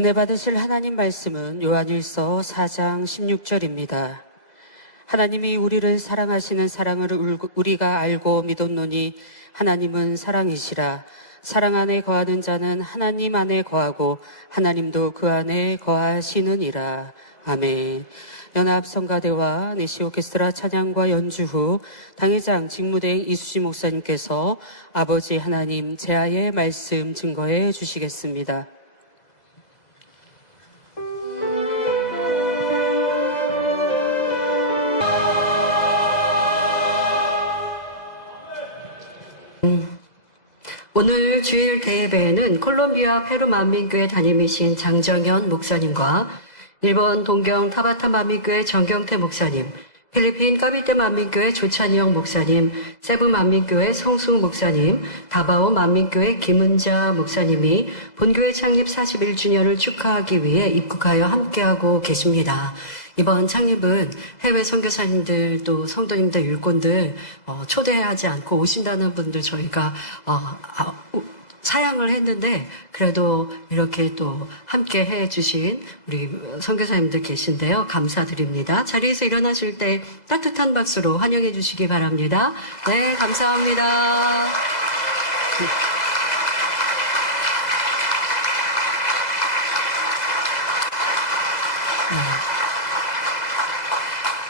은혜 받으실 하나님 말씀은 요한일서 4장 16절입니다. 하나님이 우리를 사랑하시는 사랑을 우리가 알고 믿었노니 하나님은 사랑이시라. 사랑 안에 거하는 자는 하나님 안에 거하고 하나님도 그 안에 거하시느니라. 아멘. 연합성가대와 내시 오케스트라 찬양과 연주 후 당회장 직무대행 이수지 목사님께서 아버지 하나님 제아의 말씀 증거해 주시겠습니다. 오늘 주일 대예배에는 콜롬비아 페루 만민교회 담임이신 장정현 목사님과 일본 동경 타바타 만민교회 정경태 목사님, 필리핀 까비떼 만민교회 조찬영 목사님, 세부 만민교회 성승 목사님, 다바오 만민교회 김은자 목사님이 본교회 창립 41주년을 축하하기 위해 입국하여 함께하고 계십니다. 이번 창립은 해외 선교사님들 또 성도님들 일꾼들 초대하지 않고 오신다는 분들 저희가 사양을 했는데 그래도 이렇게 또 함께 해주신 우리 선교사님들 계신데요. 감사드립니다. 자리에서 일어나실 때 따뜻한 박수로 환영해 주시기 바랍니다. 네, 감사합니다.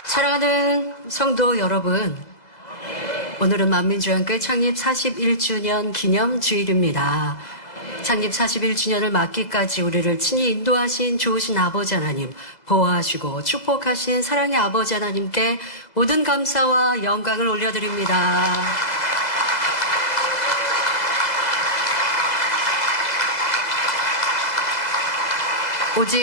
사랑하는 성도 여러분, 오늘은 만민주연교회 창립 41주년 기념 주일입니다. 창립 41주년을 맞기까지 우리를 친히 인도하신 좋으신 아버지 하나님, 보호하시고 축복하신 사랑의 아버지 하나님께 모든 감사와 영광을 올려드립니다. 오직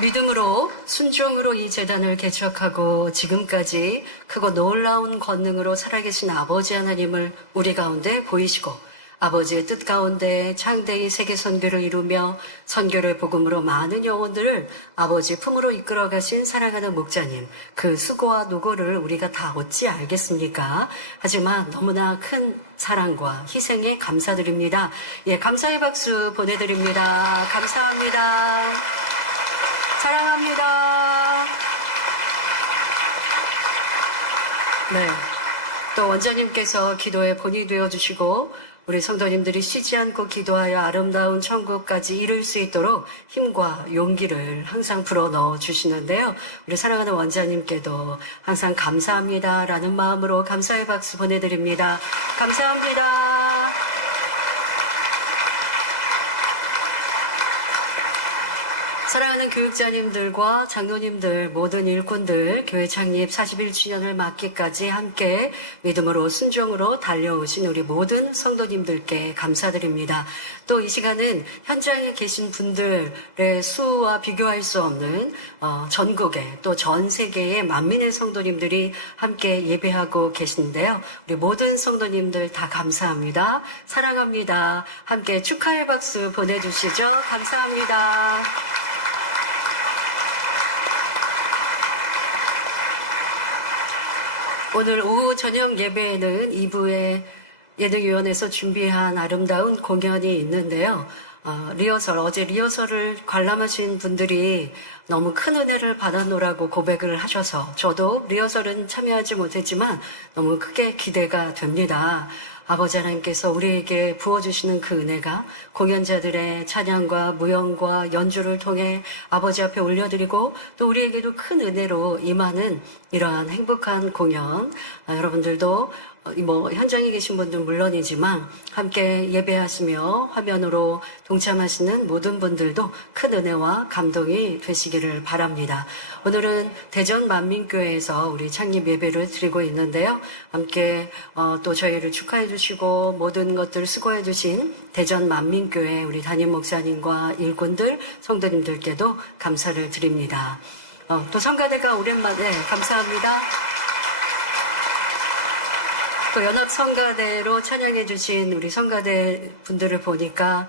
믿음으로 순종으로 이 재단을 개척하고 지금까지 크고 놀라운 권능으로 살아계신 아버지 하나님을 우리 가운데 보이시고 아버지의 뜻 가운데 창대히 세계 선교를 이루며 선교의 복음으로 많은 영혼들을 아버지 품으로 이끌어 가신 사랑하는 목자님, 그 수고와 노고를 우리가 다 어찌 알겠습니까? 하지만 너무나 큰 사랑과 희생에 감사드립니다. 예, 감사의 박수 보내드립니다. 감사합니다. 사랑합니다. 네. 또 원장님께서 기도에 본이 되어주시고 우리 성도님들이 쉬지 않고 기도하여 아름다운 천국까지 이룰 수 있도록 힘과 용기를 항상 불어 넣어 주시는데요. 우리 사랑하는 원장님께도 항상 감사합니다라는 마음으로 감사의 박수 보내드립니다. 감사합니다. 사랑하는 교육자님들과 장로님들, 모든 일꾼들, 교회 창립 41주년을 맞기까지 함께 믿음으로 순종으로 달려오신 우리 모든 성도님들께 감사드립니다. 또 이 시간은 현장에 계신 분들의 수와 비교할 수 없는 전국에 또 전 세계의 만민의 성도님들이 함께 예배하고 계신데요. 우리 모든 성도님들 다 감사합니다. 사랑합니다. 함께 축하의 박수 보내주시죠. 감사합니다. 오늘 오후 저녁 예배에는 2부에 예능위원회에서 준비한 아름다운 공연이 있는데요. 어제 리허설을 관람하신 분들이 너무 큰 은혜를 받았노라고 고백을 하셔서 저도 리허설은 참여하지 못했지만 너무 크게 기대가 됩니다. 아버지 하나님께서 우리에게 부어주시는 그 은혜가 공연자들의 찬양과 무용과 연주를 통해 아버지 앞에 올려드리고 또 우리에게도 큰 은혜로 임하는 이러한 행복한 공연, 여러분들도 현장에 계신 분들 물론이지만 함께 예배하시며 화면으로 동참하시는 모든 분들도 큰 은혜와 감동이 되시기를 바랍니다. 오늘은 대전 만민교회에서 우리 창립 예배를 드리고 있는데요. 함께 또 저희를 축하해 주시고 모든 것들을 수고해 주신 대전 만민교회 우리 담임 목사님과 일꾼들, 성도님들께도 감사를 드립니다. 또 성가대가 오랜만에 감사합니다. 또 연합 성가대로 찬양해 주신 우리 성가대 분들을 보니까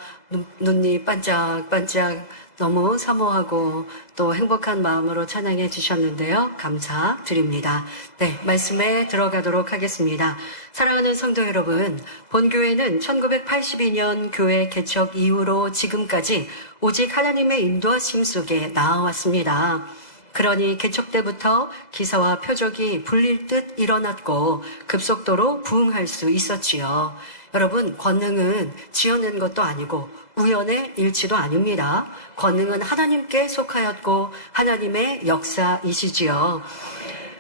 눈이 반짝반짝 너무 사모하고 또 행복한 마음으로 찬양해 주셨는데요. 감사드립니다. 네, 말씀에 들어가도록 하겠습니다. 사랑하는 성도 여러분, 본교회는 1982년 교회 개척 이후로 지금까지 오직 하나님의 인도하심 속에 나아왔습니다. 그러니 개척 때부터 기사와 표적이 불릴 듯 일어났고 급속도로 부흥할 수 있었지요. 여러분, 권능은 지어낸 것도 아니고 우연의 일치도 아닙니다. 권능은 하나님께 속하였고 하나님의 역사이시지요.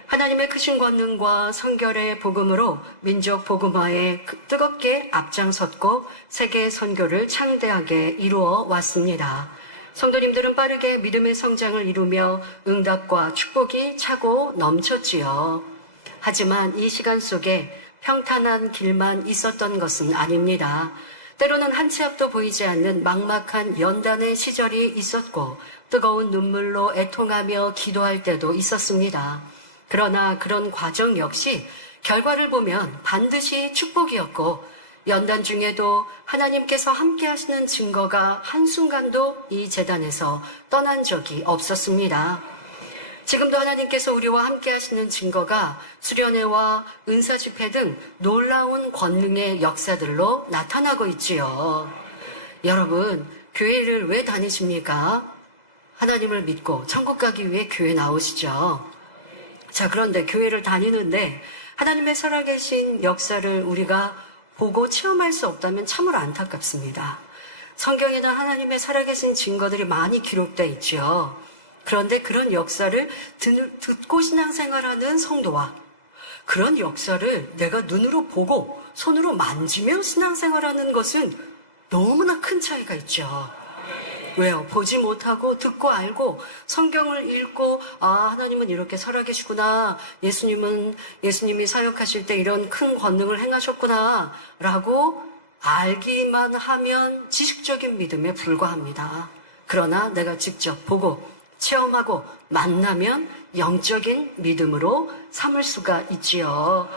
하나님의 크신 권능과 성결의 복음으로 민족 복음화에 뜨겁게 앞장섰고 세계 선교를 창대하게 이루어 왔습니다. 성도님들은 빠르게 믿음의 성장을 이루며 응답과 축복이 차고 넘쳤지요. 하지만 이 시간 속에 평탄한 길만 있었던 것은 아닙니다. 때로는 한 치 앞도 보이지 않는 막막한 연단의 시절이 있었고 뜨거운 눈물로 애통하며 기도할 때도 있었습니다. 그러나 그런 과정 역시 결과를 보면 반드시 축복이었고 연단 중에도 하나님께서 함께 하시는 증거가 한순간도 이 재단에서 떠난 적이 없었습니다. 지금도 하나님께서 우리와 함께 하시는 증거가 수련회와 은사 집회 등 놀라운 권능의 역사들로 나타나고 있지요. 여러분, 교회를 왜 다니십니까? 하나님을 믿고 천국 가기 위해 교회 나오시죠. 자, 그런데 교회를 다니는데 하나님의 살아계신 역사를 우리가 보고 체험할 수 없다면 참으로 안타깝습니다. 성경에는 하나님의 살아계신 증거들이 많이 기록되어 있죠. 그런데 그런 역사를 듣고 신앙생활하는 성도와 그런 역사를 내가 눈으로 보고 손으로 만지며 신앙생활하는 것은 너무나 큰 차이가 있죠. 왜요? 보지 못하고 듣고 알고 성경을 읽고 하나님은 이렇게 살아계시구나. 예수님이 사역하실 때 이런 큰 권능을 행하셨구나 라고 알기만 하면 지식적인 믿음에 불과합니다. 그러나 내가 직접 보고 체험하고 만나면 영적인 믿음으로 삼을 수가 있지요.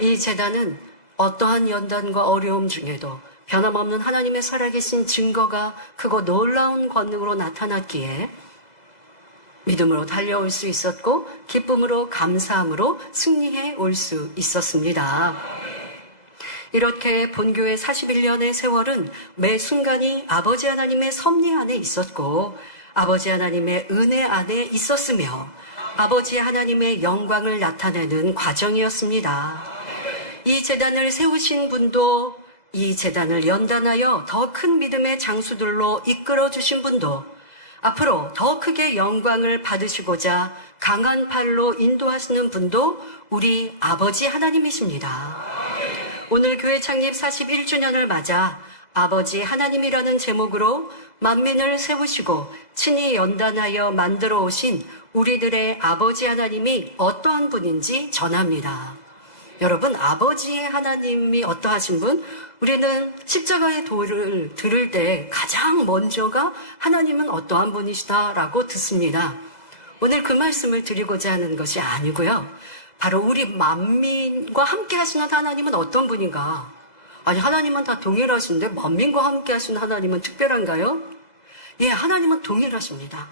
이 재단은 어떠한 연단과 어려움 중에도 변함없는 하나님의 살아계신 증거가 크고 놀라운 권능으로 나타났기에 믿음으로 달려올 수 있었고 기쁨으로 감사함으로 승리해 올 수 있었습니다. 이렇게 본교회 41년의 세월은 매 순간이 아버지 하나님의 섭리 안에 있었고 아버지 하나님의 은혜 안에 있었으며 아버지 하나님의 영광을 나타내는 과정이었습니다. 이 재단을 세우신 분도 이 재단을 연단하여 더 큰 믿음의 장수들로 이끌어 주신 분도 앞으로 더 크게 영광을 받으시고자 강한 팔로 인도하시는 분도 우리 아버지 하나님이십니다. 오늘 교회 창립 41주년을 맞아 아버지 하나님이라는 제목으로 만민을 세우시고 친히 연단하여 만들어 오신 우리들의 아버지 하나님이 어떠한 분인지 전합니다. 여러분, 아버지의 하나님이 어떠하신 분? 우리는 십자가의 도를 들을 때 가장 먼저가 하나님은 어떠한 분이시다라고 듣습니다. 오늘 그 말씀을 드리고자 하는 것이 아니고요. 바로 우리 만민과 함께 하시는 하나님은 어떤 분인가? 아니, 하나님은 다 동일하신데 만민과 함께 하시는 하나님은 특별한가요? 예, 하나님은 동일하십니다.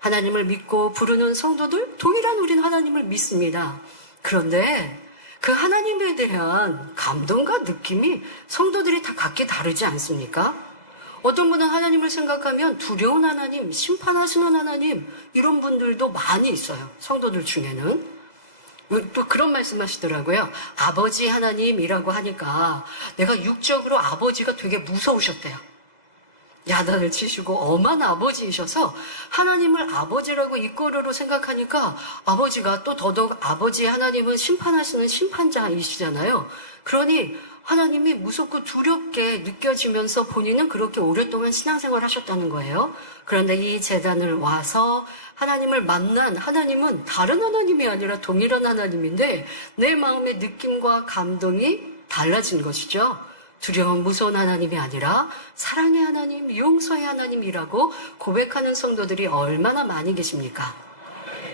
하나님을 믿고 부르는 성도들 동일한 우린 하나님을 믿습니다. 그런데 그 하나님에 대한 감동과 느낌이 성도들이 다 각기 다르지 않습니까? 어떤 분은 하나님을 생각하면 두려운 하나님, 심판하시는 하나님 이런 분들도 많이 있어요. 성도들 중에는. 또 그런 말씀 하시더라고요. 아버지 하나님이라고 하니까 내가 육적으로 아버지가 되게 무서우셨대요. 야단을 치시고 엄한 아버지이셔서 하나님을 아버지라고 이꼬르로 생각하니까 아버지가 또 더더욱 아버지 하나님은 심판하시는 심판자이시잖아요. 그러니 하나님이 무섭고 두렵게 느껴지면서 본인은 그렇게 오랫동안 신앙생활을 하셨다는 거예요. 그런데 이 재단을 와서 하나님을 만난 하나님은 다른 하나님이 아니라 동일한 하나님인데 내 마음의 느낌과 감동이 달라진 것이죠. 두려운 무서운 하나님이 아니라 사랑의 하나님, 용서의 하나님이라고 고백하는 성도들이 얼마나 많이 계십니까?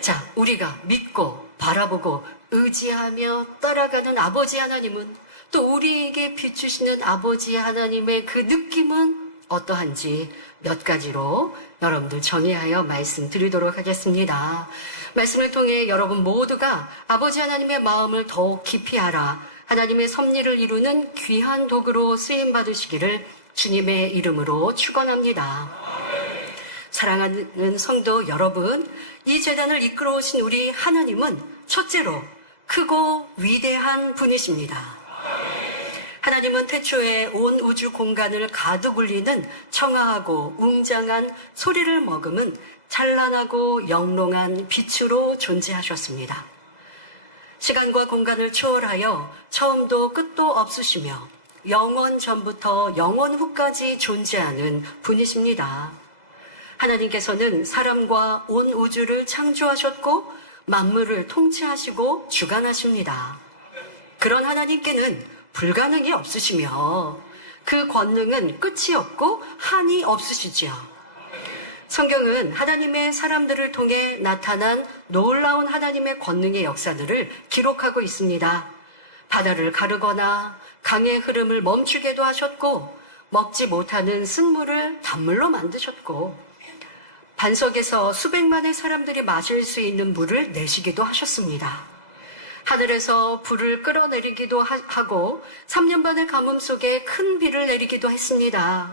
자, 우리가 믿고 바라보고 의지하며 따라가는 아버지 하나님은 또 우리에게 비추시는 아버지 하나님의 그 느낌은 어떠한지 몇 가지로 여러분들 정의하여 말씀드리도록 하겠습니다. 말씀을 통해 여러분 모두가 아버지 하나님의 마음을 더욱 깊이 알아 하나님의 섭리를 이루는 귀한 도구로 쓰임받으시기를 주님의 이름으로 축원합니다. 사랑하는 성도 여러분, 이 제단을 이끌어오신 우리 하나님은 첫째로 크고 위대한 분이십니다. 하나님은 태초에 온 우주 공간을 가득 울리는 청아하고 웅장한 소리를 머금은 찬란하고 영롱한 빛으로 존재하셨습니다. 시간과 공간을 초월하여 처음도 끝도 없으시며 영원 전부터 영원 후까지 존재하는 분이십니다. 하나님께서는 사람과 온 우주를 창조하셨고 만물을 통치하시고 주관하십니다. 그런 하나님께는 불가능이 없으시며 그 권능은 끝이 없고 한이 없으시지요. 성경은 하나님의 사람들을 통해 나타난 놀라운 하나님의 권능의 역사들을 기록하고 있습니다. 바다를 가르거나 강의 흐름을 멈추게도 하셨고 먹지 못하는 쓴물을 단물로 만드셨고 반석에서 수백만의 사람들이 마실 수 있는 물을 내시기도 하셨습니다. 하늘에서 불을 끌어내리기도 하고 3년 반의 가뭄 속에 큰 비를 내리기도 했습니다.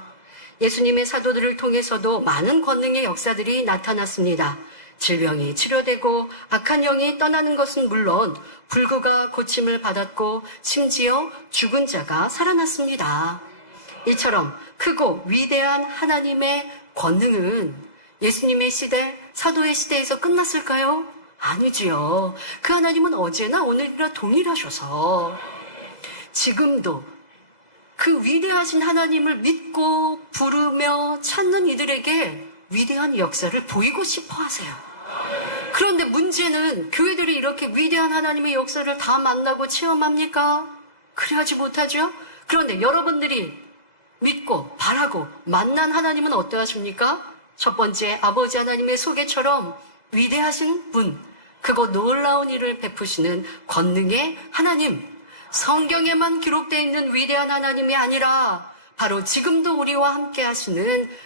예수님의 사도들을 통해서도 많은 권능의 역사들이 나타났습니다. 질병이 치료되고 악한 영이 떠나는 것은 물론 불구가 고침을 받았고 심지어 죽은 자가 살아났습니다. 이처럼 크고 위대한 하나님의 권능은 예수님의 시대, 사도의 시대에서 끝났을까요? 아니지요. 그 하나님은 어제나 오늘이나 동일하셔서 지금도 그 위대하신 하나님을 믿고 부르며 찾는 이들에게 위대한 역사를 보이고 싶어 하세요. 그런데 문제는 교회들이 이렇게 위대한 하나님의 역사를 다 만나고 체험합니까? 그래야지 못하죠. 그런데 여러분들이 믿고 바라고 만난 하나님은 어떠하십니까? 첫 번째, 아버지 하나님의 소개처럼 위대하신 분, 그거 놀라운 일을 베푸시는 권능의 하나님, 성경에만 기록되어 있는 위대한 하나님이 아니라 바로 지금도 우리와 함께 하시는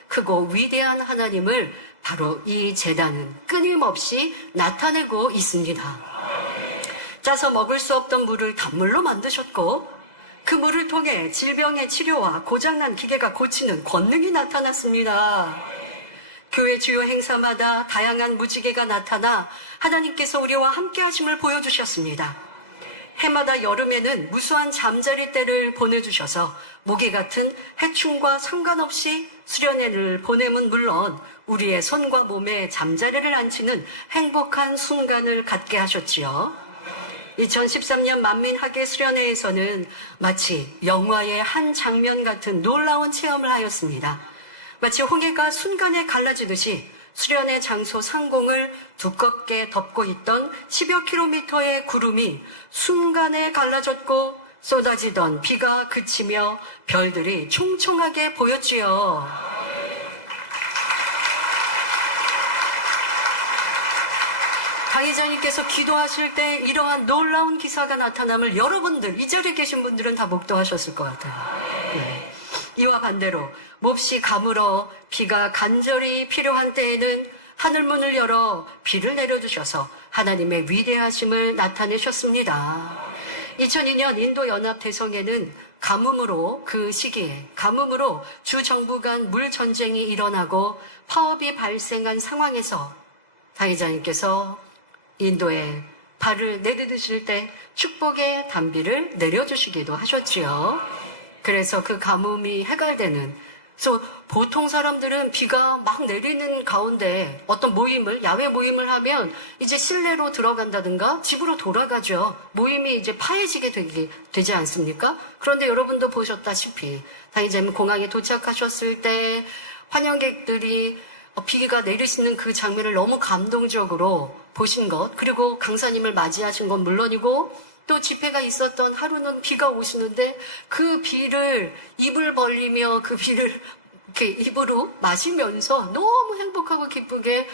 크고 위대한 하나님을 바로 이 제단은 끊임없이 나타내고 있습니다. 짜서 먹을 수 없던 물을 단물로 만드셨고 그 물을 통해 질병의 치료와 고장난 기계가 고치는 권능이 나타났습니다. 교회 주요 행사마다 다양한 무지개가 나타나 하나님께서 우리와 함께 하심을 보여주셨습니다. 해마다 여름에는 무수한 잠자리 때를 보내주셔서 모기 같은 해충과 상관없이 수련회를 보내면 물론 우리의 손과 몸에 잠자리를 앉히는 행복한 순간을 갖게 하셨지요. 2013년 만민학예 수련회에서는 마치 영화의 한 장면 같은 놀라운 체험을 하였습니다. 마치 홍해가 순간에 갈라지듯이 수련회 장소 상공을 두껍게 덮고 있던 10여 킬로미터의 구름이 순간에 갈라졌고 쏟아지던 비가 그치며 별들이 총총하게 보였지요. 당회장님께서 기도하실 때 이러한 놀라운 기사가 나타남을 여러분들, 이 자리에 계신 분들은 다 목도하셨을 것 같아요. 네. 이와 반대로 몹시 가물어 비가 간절히 필요한 때에는 하늘문을 열어 비를 내려주셔서 하나님의 위대하심을 나타내셨습니다. 2002년 인도 연합 대성에는 가뭄으로 그 시기에 가뭄으로 주 정부 간 물 전쟁이 일어나고 파업이 발생한 상황에서 당회장님께서 인도에 발을 내딛으실 때 축복의 단비를 내려주시기도 하셨지요. 그래서 그 가뭄이 해결되는, 그래서 보통 사람들은 비가 막 내리는 가운데 어떤 모임을, 야외 모임을 하면 이제 실내로 들어간다든가 집으로 돌아가죠. 모임이 이제 파해지게 되지 않습니까? 그런데 여러분도 보셨다시피 당회장님 공항에 도착하셨을 때 환영객들이 비가 내리시는 그 장면을 너무 감동적으로 보신 것, 그리고 강사님을 맞이하신 건 물론이고 또 집회가 있었던 하루는 비가 오시는데 그 비를 입을 벌리며 그 비를 이렇게 입으로 마시면서 너무 행복하고 기쁘게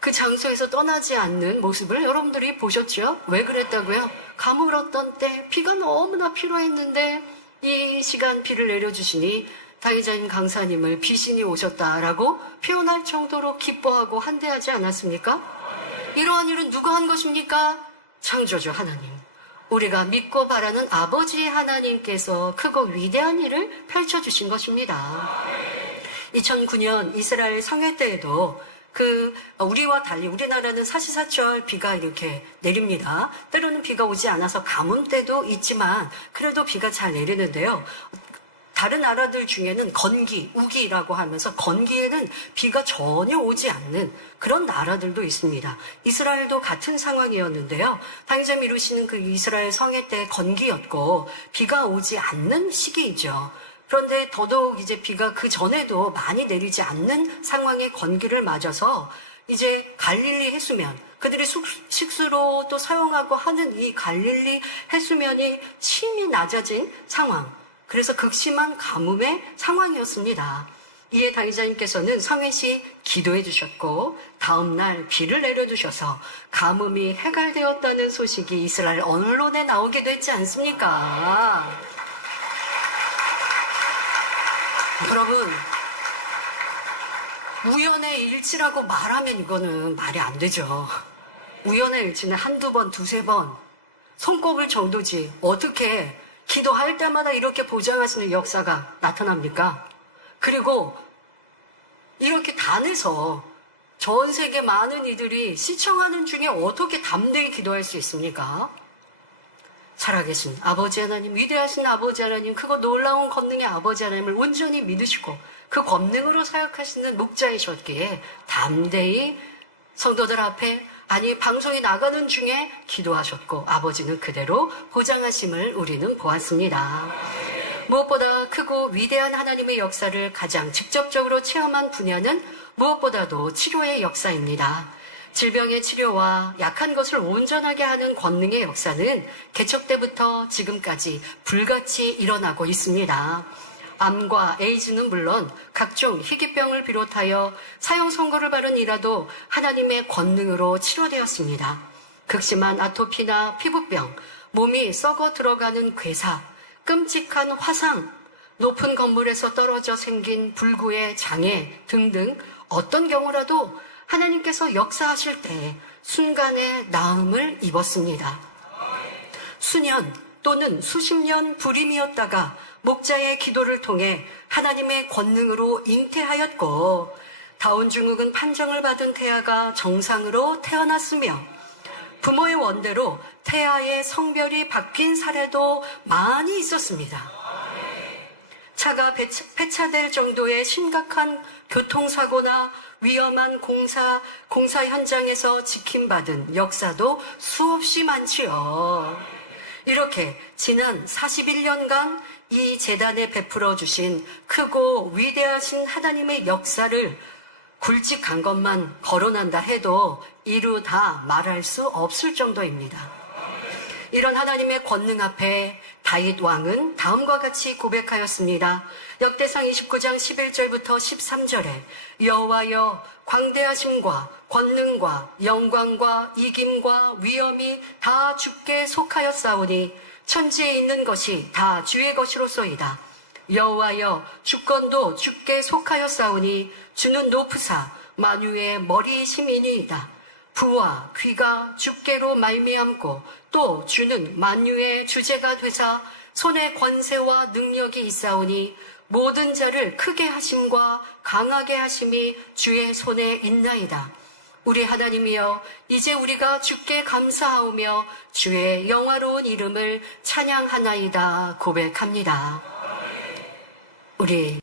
그 장소에서 떠나지 않는 모습을 여러분들이 보셨죠? 왜 그랬다고요? 가물었던 때 비가 너무나 필요했는데 이 시간 비를 내려주시니 당의자님 강사님을 비신이 오셨다라고 표현할 정도로 기뻐하고 한대하지 않았습니까? 이러한 일은 누가 한 것입니까? 창조주 하나님. 우리가 믿고 바라는 아버지 하나님께서 크고 위대한 일을 펼쳐주신 것입니다. 2009년 이스라엘 성회 때에도 우리와 달리 우리나라는 사시사철 비가 이렇게 내립니다. 때로는 비가 오지 않아서 가뭄 때도 있지만 그래도 비가 잘 내리는데요. 다른 나라들 중에는 건기, 우기라고 하면서 건기에는 비가 전혀 오지 않는 그런 나라들도 있습니다. 이스라엘도 같은 상황이었는데요. 당의자님 이루시는 그 이스라엘 성회 때 건기였고 비가 오지 않는 시기이죠. 그런데 더더욱 이제 비가 그 전에도 많이 내리지 않는 상황의 건기를 맞아서 이제 갈릴리 해수면, 그들이 식수로 또 사용하고 하는 이 갈릴리 해수면이 침이 낮아진 상황. 그래서 극심한 가뭄의 상황이었습니다. 이에 당의자님께서는 성회시 기도해 주셨고 다음날 비를 내려주셔서 가뭄이 해갈되었다는 소식이 이스라엘 언론에 나오기도 했지 않습니까? 여러분, 우연의 일치라고 말하면 이거는 말이 안 되죠. 우연의 일치는 한두 번, 두세 번 손꼽을 정도지 어떻게 기도할 때마다 이렇게 보장하시는 역사가 나타납니까? 그리고 이렇게 단에서 전 세계 많은 이들이 시청하는 중에 어떻게 담대히 기도할 수 있습니까? 살아계신 아버지 하나님, 위대하신 아버지 하나님, 그거 놀라운 권능의 아버지 하나님을 온전히 믿으시고 그 권능으로 사역하시는 목자이셨기에 담대히 성도들 앞에 아니 방송이 나가는 중에 기도하셨고 아버지는 그대로 보장하심을 우리는 보았습니다. 무엇보다 크고 위대한 하나님의 역사를 가장 직접적으로 체험한 분야는 무엇보다도 치료의 역사입니다. 질병의 치료와 약한 것을 온전하게 하는 권능의 역사는 개척 때부터 지금까지 불같이 일어나고 있습니다. 암과 에이즈는 물론 각종 희귀병을 비롯하여 사형 선고를 받은 이라도 하나님의 권능으로 치료되었습니다. 극심한 아토피나 피부병, 몸이 썩어 들어가는 괴사, 끔찍한 화상, 높은 건물에서 떨어져 생긴 불구의 장애 등등 어떤 경우라도 하나님께서 역사하실 때 순간에 나음을 입었습니다. 수년 또는 수십 년 불임이었다가 목자의 기도를 통해 하나님의 권능으로 잉태하였고 다운증후군 판정을 받은 태아가 정상으로 태어났으며 부모의 원대로 태아의 성별이 바뀐 사례도 많이 있었습니다. 차가 폐차될 정도의 심각한 교통사고나 위험한 공사 현장에서 지킴받은 역사도 수없이 많지요. 이렇게 지난 41년간 이 재단에 베풀어 주신 크고 위대하신 하나님의 역사를 굵직한 것만 거론한다 해도 이루 다 말할 수 없을 정도입니다. 이런 하나님의 권능 앞에 다윗 왕은 다음과 같이 고백하였습니다. 역대상 29장 11절부터 13절에 여호와여 광대하심과 권능과 영광과 이김과 위엄이 다 주께 속하였사오니 천지에 있는 것이 다 주의 것이로소이다. 여호와여 주권도 주께 속하였사오니 주는 높으사 만유의 머리이심이니이다. 부와 귀가 주께로 말미암고 또 주는 만유의 주제가 되사 손에 권세와 능력이 있사오니 모든 자를 크게 하심과 강하게 하심이 주의 손에 있나이다. 우리 하나님이여 이제 우리가 주께 감사하오며 주의 영화로운 이름을 찬양하나이다 고백합니다. 우리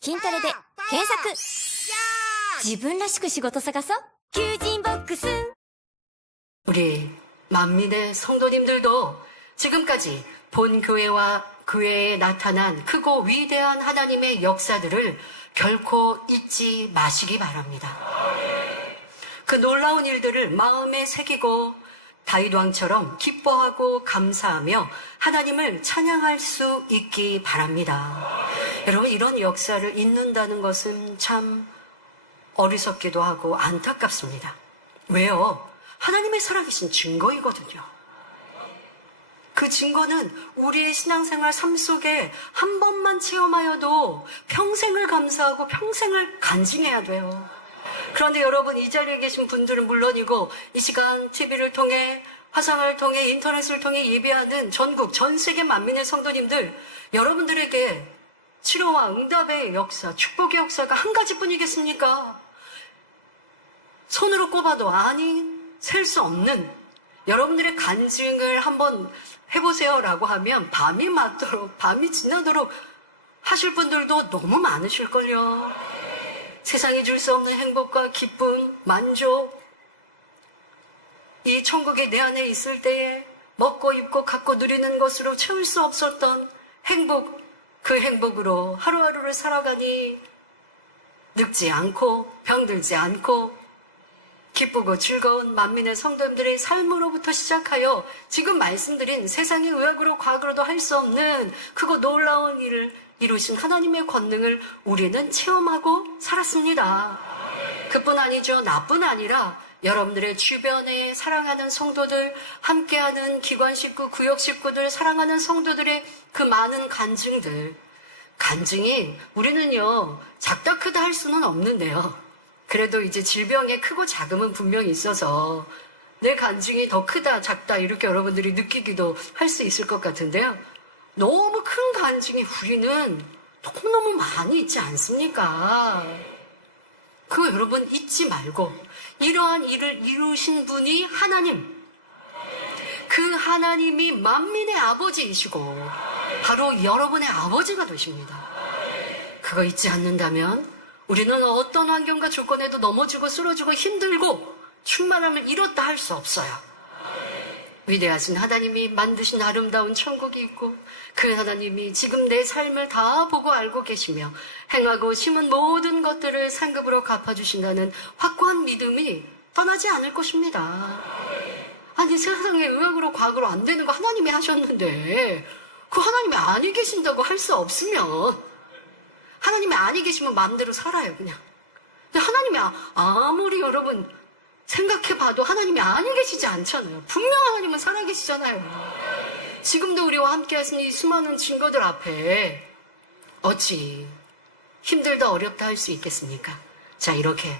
筋トレで検索自分らしく仕事探そう求人ボックス 우리 만민의 성도님들도 지금까지 본 교회와 교회에 나타난 크고 위대한 하나님의 역사들을 결코 잊지 마시기 바랍니다. 그 놀라운 일들을 마음에 새기고 다윗 왕처럼 기뻐하고 감사하며 하나님을 찬양할 수 있기 바랍니다. 여러분, 이런 역사를 잊는다는 것은 참 어리석기도 하고 안타깝습니다. 왜요? 하나님의 살아계신 증거이거든요. 그 증거는 우리의 신앙생활 삶 속에 한 번만 체험하여도 평생을 감사하고 평생을 간증해야 돼요. 그런데 여러분, 이 자리에 계신 분들은 물론이고 이 시간 TV를 통해, 화상을 통해, 인터넷을 통해 예배하는 전국 전 세계 만민의 성도님들, 여러분들에게 치료와 응답의 역사, 축복의 역사가 한 가지뿐이겠습니까? 손으로 꼽아도 셀 수 없는 여러분들의 간증을 한번 해보세요라고 하면 밤이 지나도록 하실 분들도 너무 많으실걸요. 세상이 줄 수 없는 행복과 기쁨, 만족, 이 천국이 내 안에 있을 때에 먹고 입고 갖고 누리는 것으로 채울 수 없었던 행복, 그 행복으로 하루하루를 살아가니 늙지 않고 병들지 않고 기쁘고 즐거운 만민의 성도님들의 삶으로부터 시작하여 지금 말씀드린 세상의 의학으로 과학으로도 할 수 없는 크고 놀라운 일을 이루신 하나님의 권능을 우리는 체험하고 살았습니다. 그뿐 아니죠. 나뿐 아니라 여러분들의 주변에 사랑하는 성도들, 함께하는 기관 식구, 구역 식구들, 사랑하는 성도들의 그 많은 간증이 우리는요, 작다 크다 할 수는 없는데요. 그래도 이제 질병의 크고 작음은 분명히 있어서 내 간증이 더 크다, 작다 이렇게 여러분들이 느끼기도 할 수 있을 것 같은데요. 너무 큰 간증이 우리는 너무너무 많이 있지 않습니까? 그거 여러분 잊지 말고 이러한 일을 이루신 분이 하나님, 그 하나님이 만민의 아버지이시고 바로 여러분의 아버지가 되십니다. 그거 잊지 않는다면 우리는 어떤 환경과 조건에도 넘어지고 쓰러지고 힘들고 충만함을 잃었다 할 수 없어요. 위대하신 하나님이 만드신 아름다운 천국이 있고 그 하나님이 지금 내 삶을 다 보고 알고 계시며 행하고 심은 모든 것들을 상급으로 갚아주신다는 확고한 믿음이 떠나지 않을 것입니다. 아니, 세상에 의학으로 과학으로 안 되는 거 하나님이 하셨는데 그 하나님이 아니 계신다고 할 수 없으면, 하나님이 아니 계시면 마음대로 살아요, 그냥. 근데 하나님이 아무리 여러분 생각해봐도 하나님이 아니 계시지 않잖아요. 분명 하나님은 살아계시잖아요. 지금도 우리와 함께 하신 이 수많은 증거들 앞에 어찌 힘들다 어렵다 할 수 있겠습니까? 자, 이렇게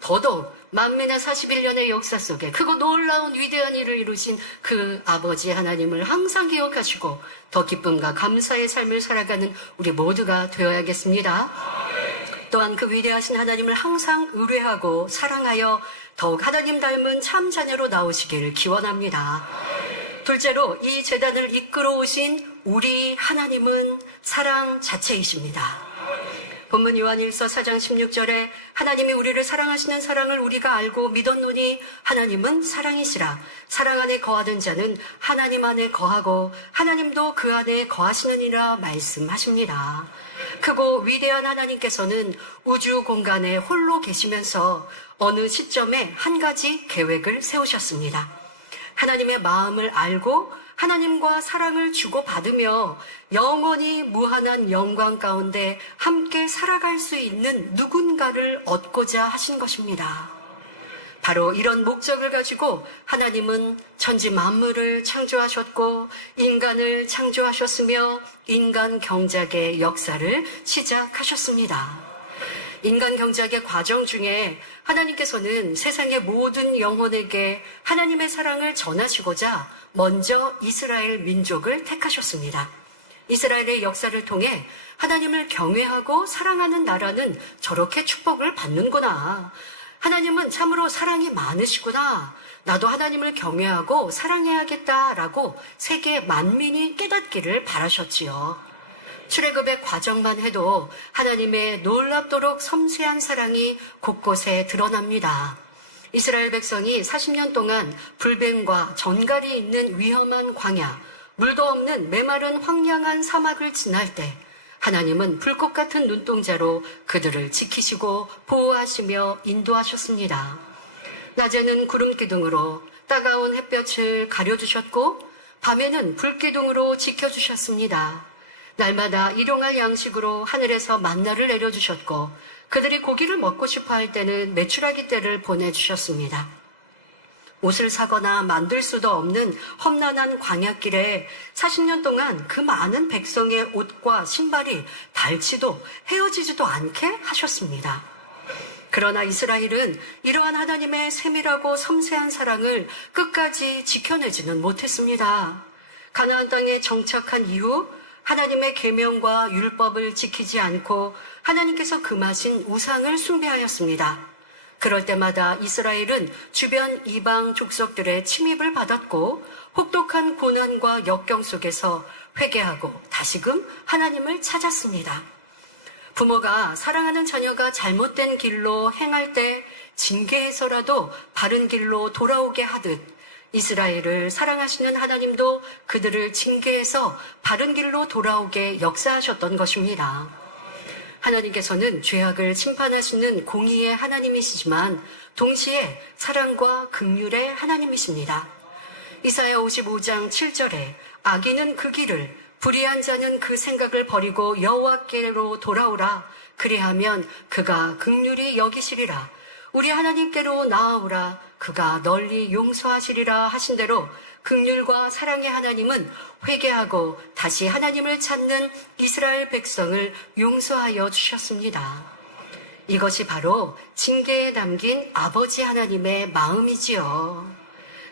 더더욱 만민의 41년의 역사 속에 크고 놀라운 위대한 일을 이루신 그 아버지 하나님을 항상 기억하시고 더 기쁨과 감사의 삶을 살아가는 우리 모두가 되어야겠습니다. 또한 그 위대하신 하나님을 항상 의뢰하고 사랑하여 더욱 하나님 닮은 참 자녀로 나오시기를 기원합니다. 둘째로, 이 재단을 이끌어 오신 우리 하나님은 사랑 자체이십니다. 본문 요한일서 4장 16절에 하나님이 우리를 사랑하시는 사랑을 우리가 알고 믿었노니 하나님은 사랑이시라. 사랑 안에 거하는 자는 하나님 안에 거하고 하나님도 그 안에 거하시느니라 말씀하십니다. 크고 위대한 하나님께서는 우주 공간에 홀로 계시면서 어느 시점에 한 가지 계획을 세우셨습니다. 하나님의 마음을 알고 하나님과 사랑을 주고받으며 영원히 무한한 영광 가운데 함께 살아갈 수 있는 누군가를 얻고자 하신 것입니다. 바로 이런 목적을 가지고 하나님은 천지 만물을 창조하셨고 인간을 창조하셨으며 인간 경작의 역사를 시작하셨습니다. 인간 경작의 과정 중에 하나님께서는 세상의 모든 영혼에게 하나님의 사랑을 전하시고자 먼저 이스라엘 민족을 택하셨습니다. 이스라엘의 역사를 통해 하나님을 경외하고 사랑하는 나라는 저렇게 축복을 받는구나. 하나님은 참으로 사랑이 많으시구나. 나도 하나님을 경외하고 사랑해야겠다라고 세계 만민이 깨닫기를 바라셨지요. 출애굽의 과정만 해도 하나님의 놀랍도록 섬세한 사랑이 곳곳에 드러납니다. 이스라엘 백성이 40년 동안 불뱀과 전갈이 있는 위험한 광야, 물도 없는 메마른 황량한 사막을 지날 때 하나님은 불꽃 같은 눈동자로 그들을 지키시고 보호하시며 인도하셨습니다. 낮에는 구름기둥으로 따가운 햇볕을 가려주셨고 밤에는 불기둥으로 지켜주셨습니다. 날마다 일용할 양식으로 하늘에서 만나를 내려주셨고 그들이 고기를 먹고 싶어 할 때는 메추라기 떼를 보내주셨습니다. 옷을 사거나 만들 수도 없는 험난한 광야길에 40년 동안 그 많은 백성의 옷과 신발이 닳지도 헤어지지도 않게 하셨습니다. 그러나 이스라엘은 이러한 하나님의 세밀하고 섬세한 사랑을 끝까지 지켜내지는 못했습니다. 가나안 땅에 정착한 이후 하나님의 계명과 율법을 지키지 않고 하나님께서 금하신 우상을 숭배하였습니다. 그럴 때마다 이스라엘은 주변 이방 족속들의 침입을 받았고 혹독한 고난과 역경 속에서 회개하고 다시금 하나님을 찾았습니다. 부모가 사랑하는 자녀가 잘못된 길로 행할 때 징계해서라도 바른 길로 돌아오게 하듯 이스라엘을 사랑하시는 하나님도 그들을 징계해서 바른 길로 돌아오게 역사하셨던 것입니다. 하나님께서는 죄악을 심판하시는 공의의 하나님이시지만 동시에 사랑과 긍휼의 하나님이십니다. 이사야 55장 7절에 악인은 그 길을 불의한 자는 그 생각을 버리고 여호와께로 돌아오라. 그리하면 그가 긍휼히 여기시리라. 우리 하나님께로 나아오라. 그가 널리 용서하시리라 하신 대로 긍휼과 사랑의 하나님은 회개하고 다시 하나님을 찾는 이스라엘 백성을 용서하여 주셨습니다. 이것이 바로 징계에 담긴 아버지 하나님의 마음이지요.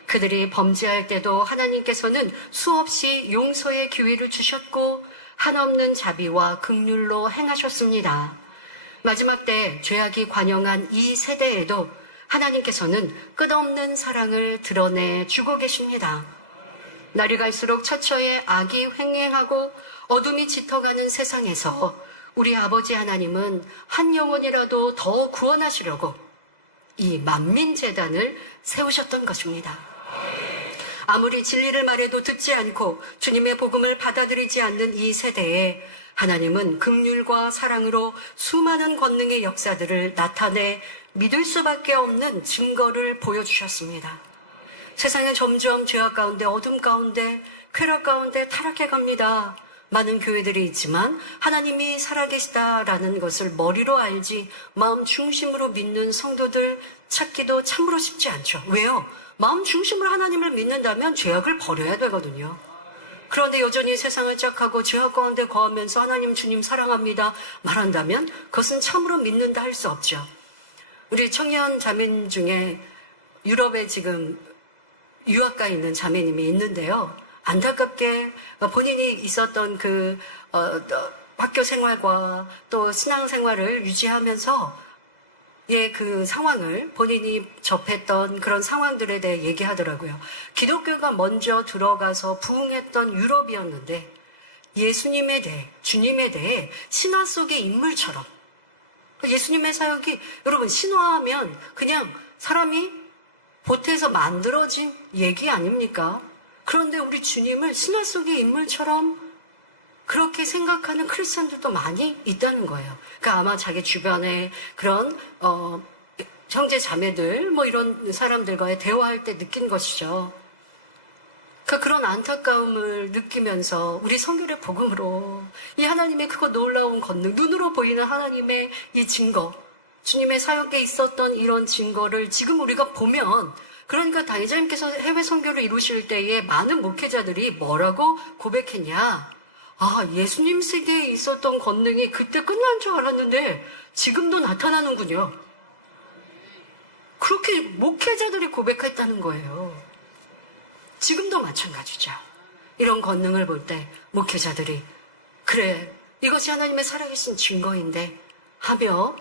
그들이 범죄할 때도 하나님께서는 수없이 용서의 기회를 주셨고 한없는 자비와 긍휼로 행하셨습니다. 마지막 때 죄악이 관영한 이 세대에도 하나님께서는 끝없는 사랑을 드러내 주고 계십니다. 날이 갈수록 처처에 악이 횡행하고 어둠이 짙어가는 세상에서 우리 아버지 하나님은 한 영혼이라도 더 구원하시려고 이 만민재단을 세우셨던 것입니다. 아무리 진리를 말해도 듣지 않고 주님의 복음을 받아들이지 않는 이 세대에 하나님은 긍휼과 사랑으로 수많은 권능의 역사들을 나타내 믿을 수밖에 없는 증거를 보여주셨습니다. 세상은 점점 죄악 가운데, 어둠 가운데, 쾌락 가운데 타락해 갑니다. 많은 교회들이 있지만 하나님이 살아계시다라는 것을 머리로 알지 마음 중심으로 믿는 성도들 찾기도 참으로 쉽지 않죠. 왜요? 마음 중심으로 하나님을 믿는다면 죄악을 버려야 되거든요. 그런데 여전히 세상을 짝하고 죄악 가운데 거하면서 하나님 주님 사랑합니다 말한다면 그것은 참으로 믿는다 할 수 없죠. 우리 청년 자매님 중에 유럽에 지금 유학가 있는 자매님이 있는데요. 안타깝게 본인이 있었던 그 학교 생활과 또 신앙 생활을 유지하면서 그 상황을 본인이 접했던 그런 상황들에 대해 얘기하더라고요. 기독교가 먼저 들어가서 부흥했던 유럽이었는데 예수님에 대해, 주님에 대해 신화 속의 인물처럼 예수님의 사역이 여러분 신화하면 그냥 사람이 보태서 만들어진 얘기 아닙니까? 그런데 우리 주님을 신화 속의 인물처럼 그렇게 생각하는 크리스천들도 많이 있다는 거예요. 그러니까 아마 자기 주변에 그런 형제 자매들 뭐 이런 사람들과의 대화할 때 느낀 것이죠. 그러니까 그런 안타까움을 느끼면서 우리 성결의 복음으로 이 하나님의 그거 놀라운 권능, 눈으로 보이는 하나님의 이 증거, 주님의 사역에 있었던 이런 증거를 지금 우리가 보면 그러니까 당회장님께서 해외 선교를 이루실 때에 많은 목회자들이 뭐라고 고백했냐? 아, 예수님 세계에 있었던 권능이 그때 끝난 줄 알았는데 지금도 나타나는군요. 그렇게 목회자들이 고백했다는 거예요. 지금도 마찬가지죠. 이런 권능을 볼 때 목회자들이 그래, 이것이 하나님의 살아계신 증거인데 하며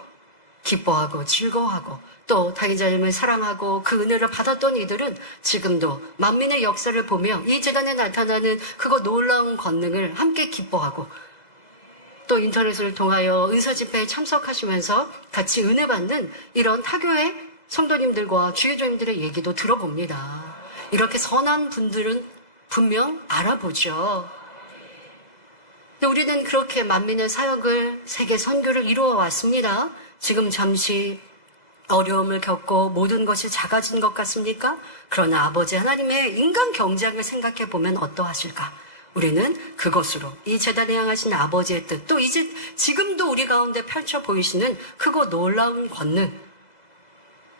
기뻐하고 즐거워하고 또 당회자님을 사랑하고 그 은혜를 받았던 이들은 지금도 만민의 역사를 보며 이 재단에 나타나는 그거 놀라운 권능을 함께 기뻐하고 또 인터넷을 통하여 은사집회에 참석하시면서 같이 은혜 받는 이런 타교의 성도님들과 주교조님들의 얘기도 들어봅니다. 이렇게 선한 분들은 분명 알아보죠. 근데 우리는 그렇게 만민의 사역을 세계 선교를 이루어 왔습니다. 지금 잠시 어려움을 겪고 모든 것이 작아진 것 같습니까? 그러나 아버지 하나님의 인간 경작을 생각해 보면 어떠하실까? 우리는 그것으로 이 재단에 향하신 아버지의 뜻, 또 이제 지금도 우리 가운데 펼쳐 보이시는 크고 놀라운 권능,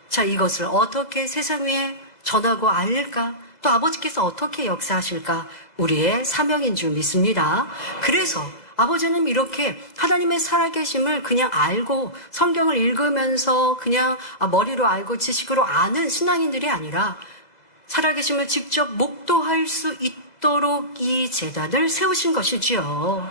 자, 이것을 어떻게 세상 위에 전하고 알릴까? 또 아버지께서 어떻게 역사하실까? 우리의 사명인 줄 믿습니다. 그래서 아버지는 이렇게 하나님의 살아계심을 그냥 알고 성경을 읽으면서 그냥 머리로 알고 지식으로 아는 신앙인들이 아니라 살아계심을 직접 목도할 수 있도록 이 제단을 세우신 것이지요.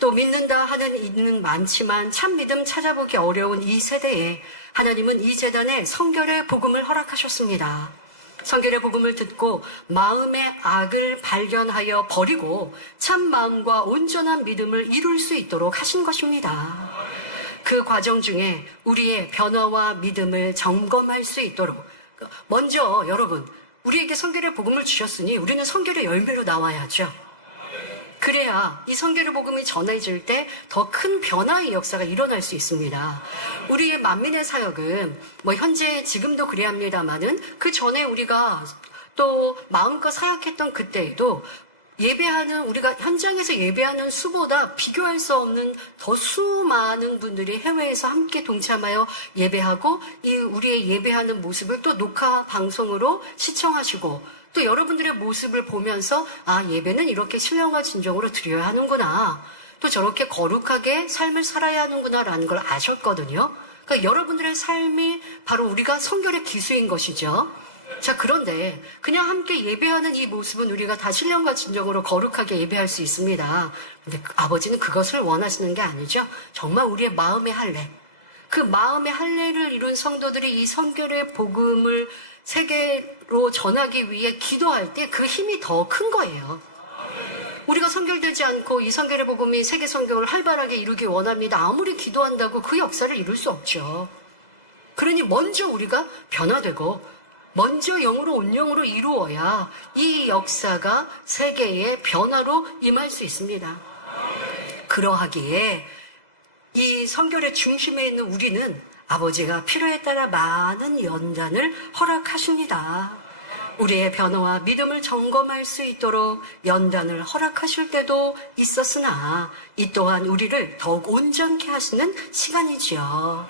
또 믿는다 하는 이는 많지만 참 믿음 찾아보기 어려운 이 세대에 하나님은 이 제단에 성결의 복음을 허락하셨습니다. 성결의 복음을 듣고 마음의 악을 발견하여 버리고 참 마음과 온전한 믿음을 이룰 수 있도록 하신 것입니다. 그 과정 중에 우리의 변화와 믿음을 점검할 수 있도록 먼저 여러분, 우리에게 성결의 복음을 주셨으니 우리는 성결의 열매로 나와야죠. 그래야 이 성결의 복음이 전해질 때 더 큰 변화의 역사가 일어날 수 있습니다. 우리의 만민의 사역은 현재 지금도 그래야 합니다만은 그 전에 우리가 또 마음껏 사역했던 그때에도 예배하는 우리가 현장에서 예배하는 수보다 비교할 수 없는 더 수많은 분들이 해외에서 함께 동참하여 예배하고 이 우리의 예배하는 모습을 또 녹화 방송으로 시청하시고 또 여러분들의 모습을 보면서 예배는 이렇게 신령과 진정으로 드려야 하는구나. 또 저렇게 거룩하게 삶을 살아야 하는구나라는 걸 아셨거든요. 그러니까 여러분들의 삶이 바로 우리가 성결의 기수인 것이죠. 자, 그런데 그냥 함께 예배하는 이 모습은 우리가 다 신령과 진정으로 거룩하게 예배할 수 있습니다. 근데 아버지는 그것을 원하시는 게 아니죠. 정말 우리의 마음의 할례. 그 마음의 할례를 이룬 성도들이 이 성결의 복음을 세계로 전하기 위해 기도할 때 그 힘이 더 큰 거예요. 우리가 성결되지 않고 이 성결의 복음이 세계 성경을 활발하게 이루기 원합니다. 아무리 기도한다고 그 역사를 이룰 수 없죠. 그러니 먼저 우리가 변화되고 먼저 영으로 온 영으로 이루어야 이 역사가 세계의 변화로 임할 수 있습니다. 그러하기에 이 성결의 중심에 있는 우리는 아버지가 필요에 따라 많은 연단을 허락하십니다. 우리의 변화와 믿음을 점검할 수 있도록 연단을 허락하실 때도 있었으나 이 또한 우리를 더욱 온전케 하시는 시간이지요.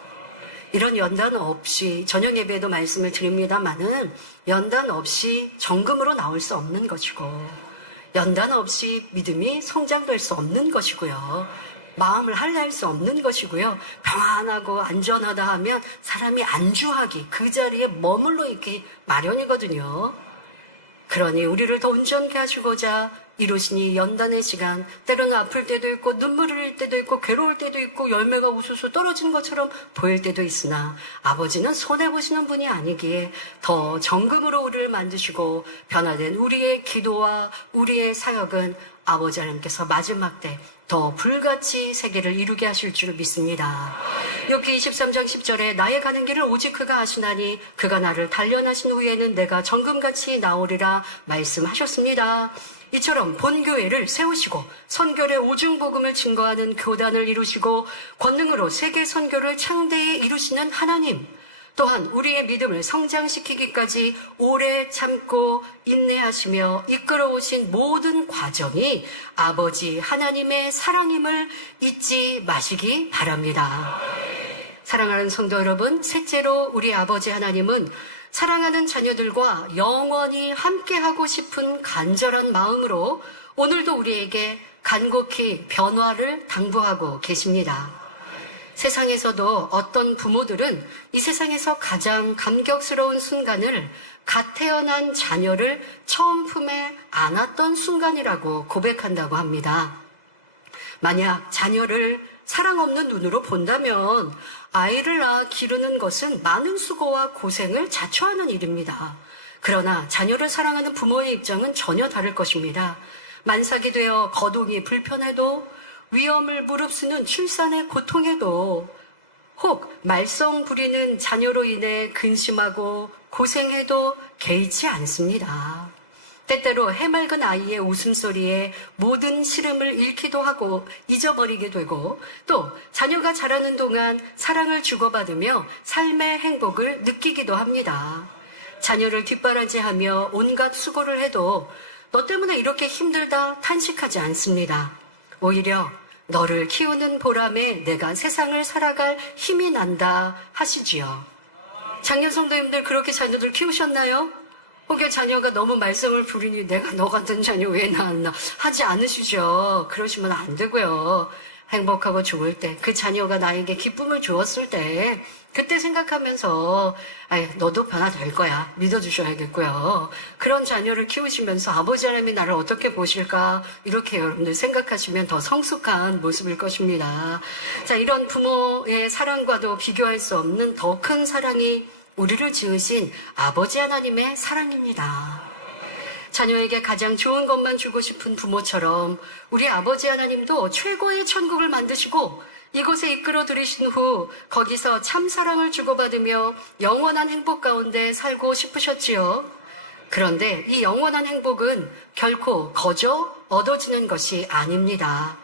이런 연단 없이 저녁 예배에도 말씀을 드립니다마는 연단 없이 정금으로 나올 수 없는 것이고 연단 없이 믿음이 성장될 수 없는 것이고요. 마음을 할례할 수 없는 것이고요. 평안하고 안전하다 하면 사람이 안주하기, 그 자리에 머물러 있기 마련이거든요. 그러니 우리를 더 온전케 하시고자 이루시니 연단의 시간, 때로는 아플 때도 있고 눈물을 흘릴 때도 있고 괴로울 때도 있고 열매가 우수수 떨어진 것처럼 보일 때도 있으나 아버지는 손해보시는 분이 아니기에 더 정금으로 우리를 만드시고 변화된 우리의 기도와 우리의 사역은 아버지 하나님께서 마지막 때 더 불같이 세계를 이루게 하실 줄 믿습니다. 욥기 23장 10절에 나의 가는 길을 오직 그가 아시나니 그가 나를 단련하신 후에는 내가 정금같이 나오리라 말씀하셨습니다. 이처럼 본교회를 세우시고 선결의 오중복음을 증거하는 교단을 이루시고 권능으로 세계 선교를 창대히 이루시는 하나님, 또한 우리의 믿음을 성장시키기까지 오래 참고 인내하시며 이끌어오신 모든 과정이 아버지 하나님의 사랑임을 잊지 마시기 바랍니다. 사랑하는 성도 여러분, 셋째로 우리 아버지 하나님은 사랑하는 자녀들과 영원히 함께하고 싶은 간절한 마음으로 오늘도 우리에게 간곡히 변화를 당부하고 계십니다. 세상에서도 어떤 부모들은 이 세상에서 가장 감격스러운 순간을 갓 태어난 자녀를 처음 품에 안았던 순간이라고 고백한다고 합니다. 만약 자녀를 사랑 없는 눈으로 본다면 아이를 낳아 기르는 것은 많은 수고와 고생을 자초하는 일입니다. 그러나 자녀를 사랑하는 부모의 입장은 전혀 다를 것입니다. 만삭이 되어 거동이 불편해도 위험을 무릅쓰는 출산의 고통에도 혹 말썽 부리는 자녀로 인해 근심하고 고생해도 개의치 않습니다. 때때로 해맑은 아이의 웃음소리에 모든 시름을 잃기도 하고 잊어버리게 되고 또 자녀가 자라는 동안 사랑을 주고받으며 삶의 행복을 느끼기도 합니다. 자녀를 뒷바라지하며 온갖 수고를 해도 너 때문에 이렇게 힘들다 탄식하지 않습니다. 오히려 너를 키우는 보람에 내가 세상을 살아갈 힘이 난다 하시지요. 작년 성도님들 그렇게 자녀들 키우셨나요? 혹여 자녀가 너무 말썽을 부리니 내가 너 같은 자녀 왜 낳았나 하지 않으시죠. 그러시면 안 되고요. 행복하고 좋을 때, 그 자녀가 나에게 기쁨을 주었을 때 그때 생각하면서 너도 변화될 거야 믿어주셔야겠고요. 그런 자녀를 키우시면서 아버지 하나님이 나를 어떻게 보실까 이렇게 여러분들 생각하시면 더 성숙한 모습일 것입니다. 자, 이런 부모의 사랑과도 비교할 수 없는 더 큰 사랑이 우리를 지으신 아버지 하나님의 사랑입니다. 자녀에게 가장 좋은 것만 주고 싶은 부모처럼 우리 아버지 하나님도 최고의 천국을 만드시고 이곳에 이끌어 들이신 후 거기서 참 사랑을 주고받으며 영원한 행복 가운데 살고 싶으셨지요. 그런데 이 영원한 행복은 결코 거저 얻어지는 것이 아닙니다.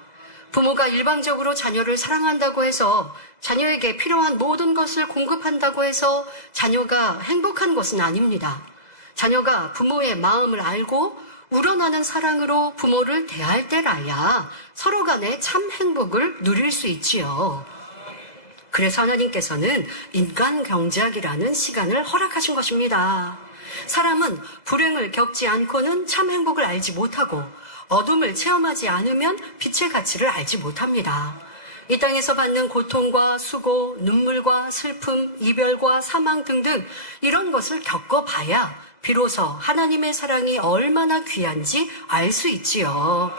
부모가 일방적으로 자녀를 사랑한다고 해서 자녀에게 필요한 모든 것을 공급한다고 해서 자녀가 행복한 것은 아닙니다. 자녀가 부모의 마음을 알고 우러나는 사랑으로 부모를 대할 때라야 서로 간에 참 행복을 누릴 수 있지요. 그래서 하나님께서는 인간 경제학이라는 시간을 허락하신 것입니다. 사람은 불행을 겪지 않고는 참 행복을 알지 못하고 어둠을 체험하지 않으면 빛의 가치를 알지 못합니다. 이 땅에서 받는 고통과 수고, 눈물과 슬픔, 이별과 사망 등등 이런 것을 겪어봐야 비로소 하나님의 사랑이 얼마나 귀한지 알 수 있지요.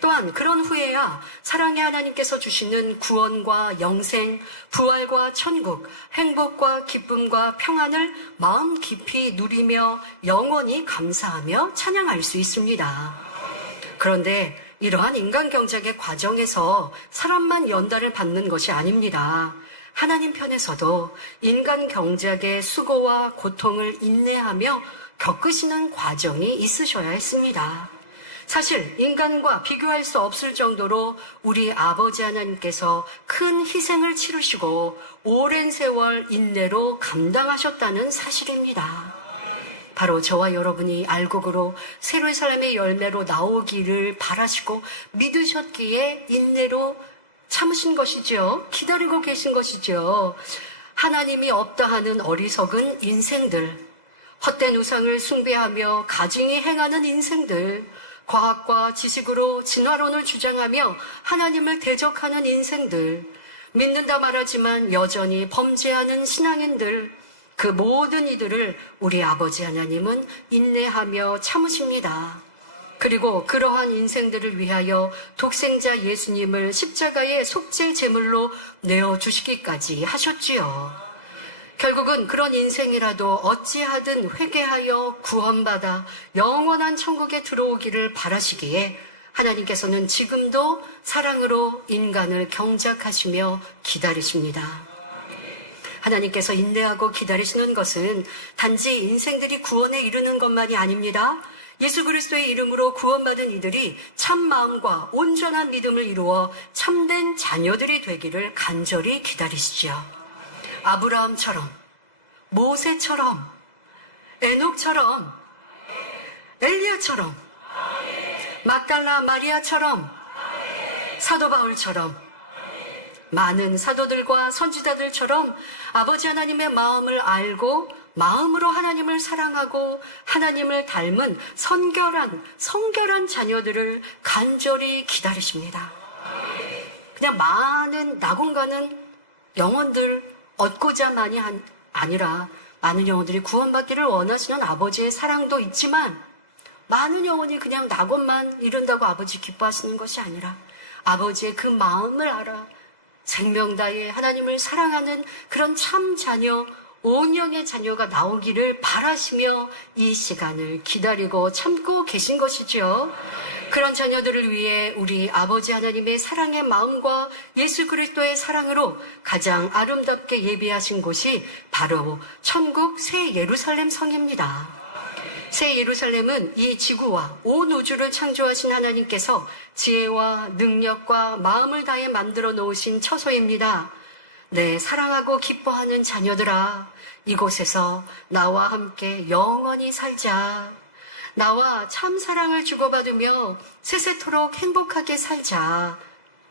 또한 그런 후에야 사랑의 하나님께서 주시는 구원과 영생, 부활과 천국, 행복과 기쁨과 평안을 마음 깊이 누리며 영원히 감사하며 찬양할 수 있습니다. 그런데 이러한 인간 경작의 과정에서 사람만 연단을 받는 것이 아닙니다. 하나님 편에서도 인간 경작의 수고와 고통을 인내하며 겪으시는 과정이 있으셔야 했습니다. 사실 인간과 비교할 수 없을 정도로 우리 아버지 하나님께서 큰 희생을 치르시고 오랜 세월 인내로 감당하셨다는 사실입니다. 바로 저와 여러분이 알곡으로 새로운 삶의 열매로 나오기를 바라시고 믿으셨기에 인내로 참으신 것이죠. 기다리고 계신 것이죠. 하나님이 없다 하는 어리석은 인생들, 헛된 우상을 숭배하며 가증히 행하는 인생들, 과학과 지식으로 진화론을 주장하며 하나님을 대적하는 인생들, 믿는다 말하지만 여전히 범죄하는 신앙인들, 그 모든 이들을 우리 아버지 하나님은 인내하며 참으십니다. 그리고 그러한 인생들을 위하여 독생자 예수님을 십자가의 속죄 제물로 내어주시기까지 하셨지요. 결국은 그런 인생이라도 어찌하든 회개하여 구원받아 영원한 천국에 들어오기를 바라시기에 하나님께서는 지금도 사랑으로 인간을 경작하시며 기다리십니다. 하나님께서 인내하고 기다리시는 것은 단지 인생들이 구원에 이르는 것만이 아닙니다. 예수 그리스도의 이름으로 구원받은 이들이 참 마음과 온전한 믿음을 이루어 참된 자녀들이 되기를 간절히 기다리시지요. 아브라함처럼, 모세처럼, 에녹처럼, 엘리야처럼, 막달라 마리아처럼, 사도 바울처럼, 많은 사도들과 선지자들처럼 아버지 하나님의 마음을 알고 마음으로 하나님을 사랑하고 하나님을 닮은 성결한 자녀들을 간절히 기다리십니다. 그냥 많은 낙원가는 영혼들 얻고자만이 아니라 많은 영혼들이 구원받기를 원하시는 아버지의 사랑도 있지만 많은 영혼이 그냥 낙원만 이룬다고 아버지 기뻐하시는 것이 아니라 아버지의 그 마음을 알아 생명 다해 하나님을 사랑하는 그런 참 자녀, 온영의 자녀가 나오기를 바라시며 이 시간을 기다리고 참고 계신 것이죠. 그런 자녀들을 위해 우리 아버지 하나님의 사랑의 마음과 예수 그리스도의 사랑으로 가장 아름답게 예비하신 곳이 바로 천국 새 예루살렘 성입니다. 새 예루살렘은 이 지구와 온 우주를 창조하신 하나님께서 지혜와 능력과 마음을 다해 만들어 놓으신 처소입니다. 네, 사랑하고 기뻐하는 자녀들아, 이곳에서 나와 함께 영원히 살자. 나와 참 사랑을 주고받으며 세세토록 행복하게 살자.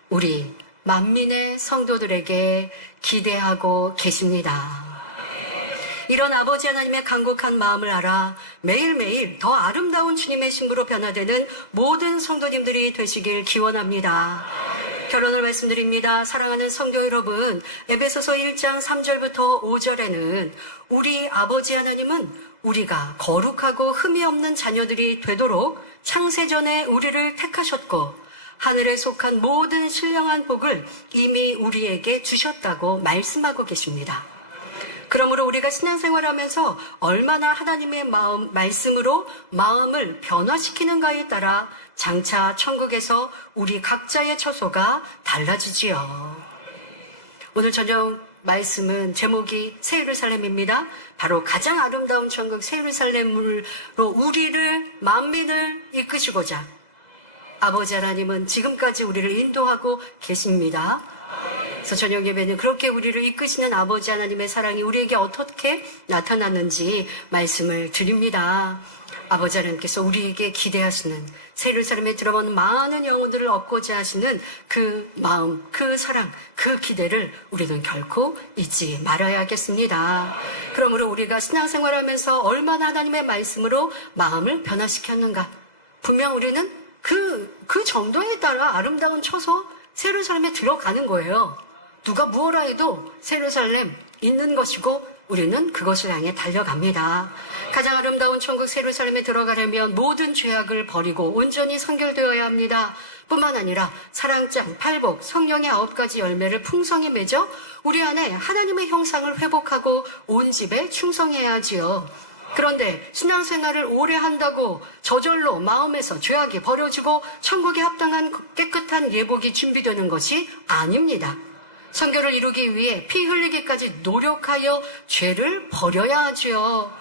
우리 만민의 성도들에게 기대하고 계십니다. 이런 아버지 하나님의 간곡한 마음을 알아 매일매일 더 아름다운 주님의 신부로 변화되는 모든 성도님들이 되시길 기원합니다. 결론을 말씀드립니다. 사랑하는 성도 여러분, 에베소서 1장 3절부터 5절에는 우리 아버지 하나님은 우리가 거룩하고 흠이 없는 자녀들이 되도록 창세전에 우리를 택하셨고 하늘에 속한 모든 신령한 복을 이미 우리에게 주셨다고 말씀하고 계십니다. 그러므로 우리가 신앙생활하면서 얼마나 하나님의 말씀으로 마음을 변화시키는가에 따라 장차 천국에서 우리 각자의 처소가 달라지지요. 오늘 저녁 말씀은 제목이 새 예루살렘입니다. 바로 가장 아름다운 천국 새 예루살렘으로 우리를 만민을 이끄시고자 아버지 하나님은 지금까지 우리를 인도하고 계십니다. 그래서 저녁 예배는 그렇게 우리를 이끄시는 아버지 하나님의 사랑이 우리에게 어떻게 나타났는지 말씀을 드립니다. 아버지 하나님께서 우리에게 기대하시는 새 예루살렘에 들어온 많은 영혼들을 얻고자 하시는 그 마음, 그 사랑, 그 기대를 우리는 결코 잊지 말아야겠습니다. 그러므로 우리가 신앙생활하면서 얼마나 하나님의 말씀으로 마음을 변화시켰는가. 분명 우리는 그 정도에 따라 아름다운 처소 새 예루살렘에 들어가는 거예요. 누가 무엇라 해도 새 예루살렘 있는 것이고 우리는 그것을 향해 달려갑니다. 가장 아름다운 천국 새 예루살렘에 들어가려면 모든 죄악을 버리고 온전히 성결되어야 합니다. 뿐만 아니라 사랑장, 팔복, 성령의 9가지 열매를 풍성히 맺어 우리 안에 하나님의 형상을 회복하고 온 집에 충성해야지요. 그런데 신앙생활을 오래 한다고 저절로 마음에서 죄악이 버려지고 천국에 합당한 깨끗한 예복이 준비되는 것이 아닙니다. 성결을 이루기 위해 피 흘리기까지 노력하여 죄를 버려야 하지요.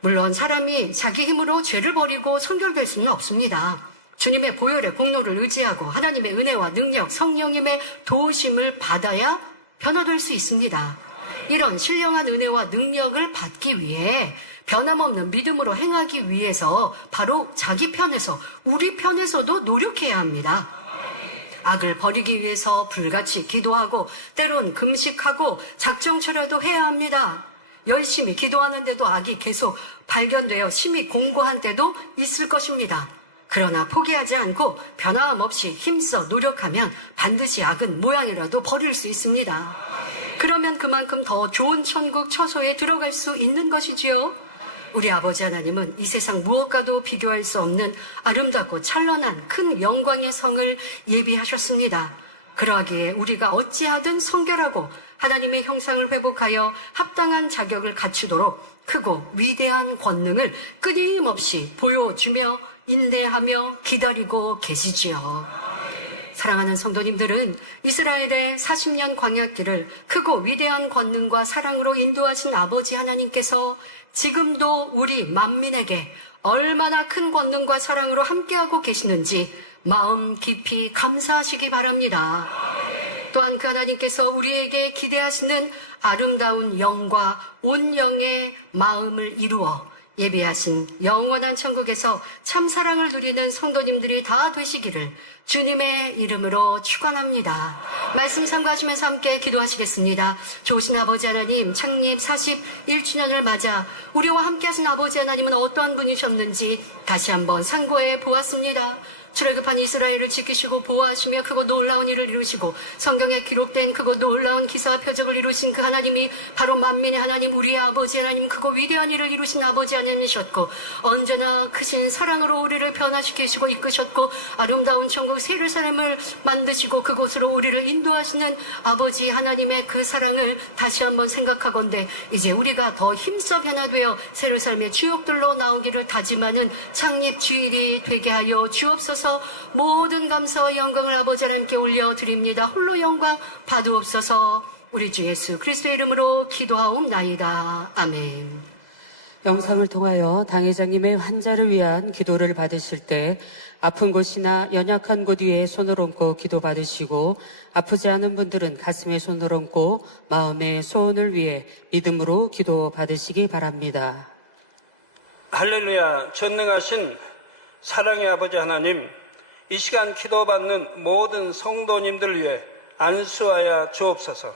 물론 사람이 자기 힘으로 죄를 버리고 성결될 수는 없습니다. 주님의 보혈의 공로를 의지하고 하나님의 은혜와 능력, 성령님의 도우심을 받아야 변화될 수 있습니다. 이런 신령한 은혜와 능력을 받기 위해 변함없는 믿음으로 행하기 위해서 바로 자기 편에서, 우리 편에서도 노력해야 합니다. 악을 버리기 위해서 불같이 기도하고 때론 금식하고 작정처라도 해야 합니다. 열심히 기도하는데도 악이 계속 발견되어 심히 공고한 때도 있을 것입니다. 그러나 포기하지 않고 변함없이 힘써 노력하면 반드시 악은 모양이라도 버릴 수 있습니다. 그러면 그만큼 더 좋은 천국 처소에 들어갈 수 있는 것이지요. 우리 아버지 하나님은 이 세상 무엇과도 비교할 수 없는 아름답고 찬란한 큰 영광의 성을 예비하셨습니다. 그러하기에 우리가 어찌하든 성결하고 하나님의 형상을 회복하여 합당한 자격을 갖추도록 크고 위대한 권능을 끊임없이 보여주며 인내하며 기다리고 계시지요. 사랑하는 성도님들은 이스라엘의 40년 광야길을 크고 위대한 권능과 사랑으로 인도하신 아버지 하나님께서 지금도 우리 만민에게 얼마나 큰 권능과 사랑으로 함께하고 계시는지 마음 깊이 감사하시기 바랍니다. 또한 그 하나님께서 우리에게 기대하시는 아름다운 영과 온 영의 마음을 이루어 예비하신 영원한 천국에서 참 사랑을 누리는 성도님들이 다 되시기를 주님의 이름으로 축원합니다. 말씀 참고하시면서 함께 기도하시겠습니다. 좋으신 아버지 하나님, 창립 41주년을 맞아 우리와 함께 하신 아버지 하나님은 어떠한 분이셨는지 다시 한번 상고해 보았습니다. 출애굽한 이스라엘을 지키시고 보호하시며 크고 놀라운 일을 이루시고 성경에 기록된 크고 놀라운 기사와 표적을 이루신 그 하나님이 바로 만민의 하나님, 우리의 아버지 하나님, 크고 위대한 일을 이루신 아버지 하나님이셨고 언제나 크신 사랑으로 우리를 변화시키시고 이끄셨고 아름다운 천국 새 예루살렘을 만드시고 그곳으로 우리를 인도하시는 아버지 하나님의 그 사랑을 다시 한번 생각하건대 이제 우리가 더 힘써 변화되어 새 예루살렘의 주역들로 나오기를 다짐하는 창립 주일이 되게 하여 주옵소서. 모든 감사와 영광을 아버지 하나님께 올려드립니다. 홀로 영광 받으옵소서. 우리 주 예수 그리스도의 이름으로 기도하옵나이다. 아멘. 영상을 통하여 당회장님의 환자를 위한 기도를 받으실 때 아픈 곳이나 연약한 곳 위에 손을 얹고 기도 받으시고 아프지 않은 분들은 가슴에 손을 얹고 마음의 소원을 위해 믿음으로 기도 받으시기 바랍니다. 할렐루야. 전능하신 사랑의 아버지 하나님, 이 시간 기도받는 모든 성도님들 위해 안수하여 주옵소서.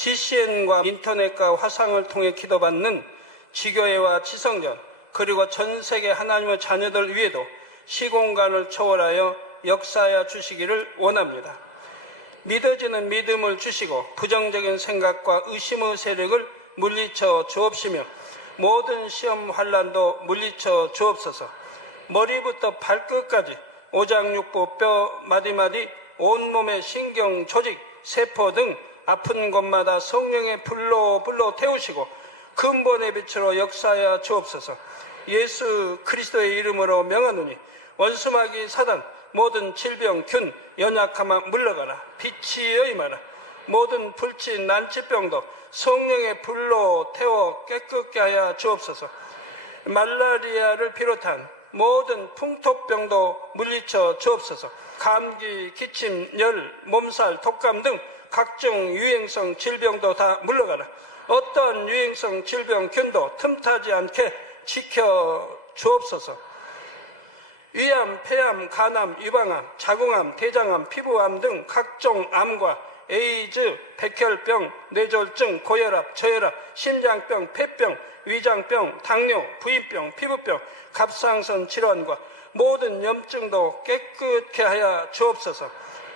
GCN과 인터넷과 화상을 통해 기도받는 지교회와 지성전, 그리고 전 세계 하나님의 자녀들 위에도 시공간을 초월하여 역사하여 주시기를 원합니다. 믿어지는 믿음을 주시고 부정적인 생각과 의심의 세력을 물리쳐 주옵시며 모든 시험 환난도 물리쳐 주옵소서. 머리부터 발끝까지 오장육부 뼈 마디마디 온몸의 신경 조직 세포 등 아픈 곳마다 성령의 불로 태우시고 근본의 빛으로 역사하여 주옵소서. 예수 그리스도의 이름으로 명하노니 원수마귀 사단 모든 질병 균 연약함아 물러가라. 빛이여 임하라. 모든 불치 난치병도 성령의 불로 태워 깨끗게 하여 주옵소서. 말라리아를 비롯한 모든 풍토병도 물리쳐 주옵소서. 감기, 기침, 열, 몸살, 독감 등 각종 유행성 질병도 다 물러가라. 어떠한 유행성 질병균도 틈타지 않게 지켜 주옵소서. 위암, 폐암, 간암, 유방암, 자궁암, 대장암, 피부암 등 각종 암과 에이즈, 백혈병, 뇌졸중, 고혈압, 저혈압, 심장병, 폐병, 위장병, 당뇨, 부인병, 피부병, 갑상선 질환과 모든 염증도 깨끗게 하여 주옵소서.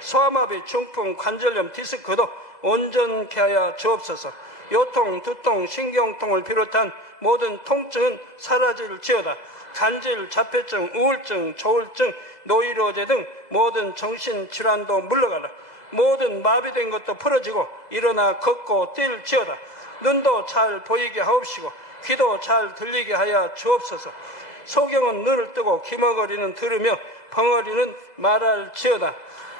소아마비, 중풍, 관절염, 디스크도 온전케 하여 주옵소서. 요통, 두통, 신경통을 비롯한 모든 통증은 사라질지어다. 간질, 자폐증, 우울증, 조울증, 노이로제 등 모든 정신질환도 물러가라. 모든 마비된 것도 풀어지고 일어나 걷고 뛸지어다. 눈도 잘 보이게 하옵시고 귀도 잘 들리게 하여 주옵소서. 소경은 눈을 뜨고 기머거리는 들으며 벙어리는 말할지어다.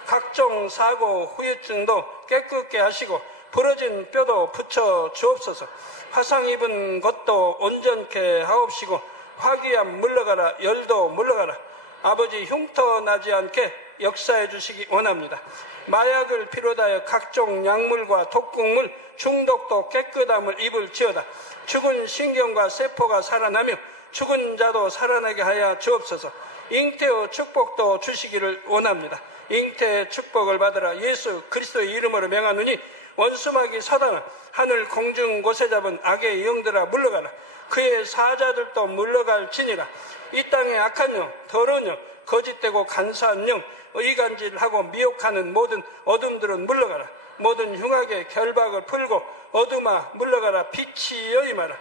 각종 사고, 후유증도 깨끗게 하시고 부러진 뼈도 붙여 주옵소서. 화상 입은 것도 온전케 하옵시고 화기암 물러가라. 열도 물러가라. 아버지 흉터 나지 않게 역사해 주시기 원합니다. 마약을 비롯하여 각종 약물과 독극물 중독도 깨끗함을 입을지어다. 죽은 신경과 세포가 살아나며 죽은 자도 살아나게 하여 주옵소서. 잉태의 축복도 주시기를 원합니다. 잉태의 축복을 받으라. 예수 그리스도의 이름으로 명하노니 원수마귀 사단아 하늘 공중 곳에 잡은 악의 영들아 물러가라. 그의 사자들도 물러갈지니라. 이 땅의 악한 영, 더러운 영, 거짓되고 간사한 영, 의간질하고 미혹하는 모든 어둠들은 물러가라. 모든 흉악의 결박을 풀고 어둠아 물러가라. 빛이여 임하라.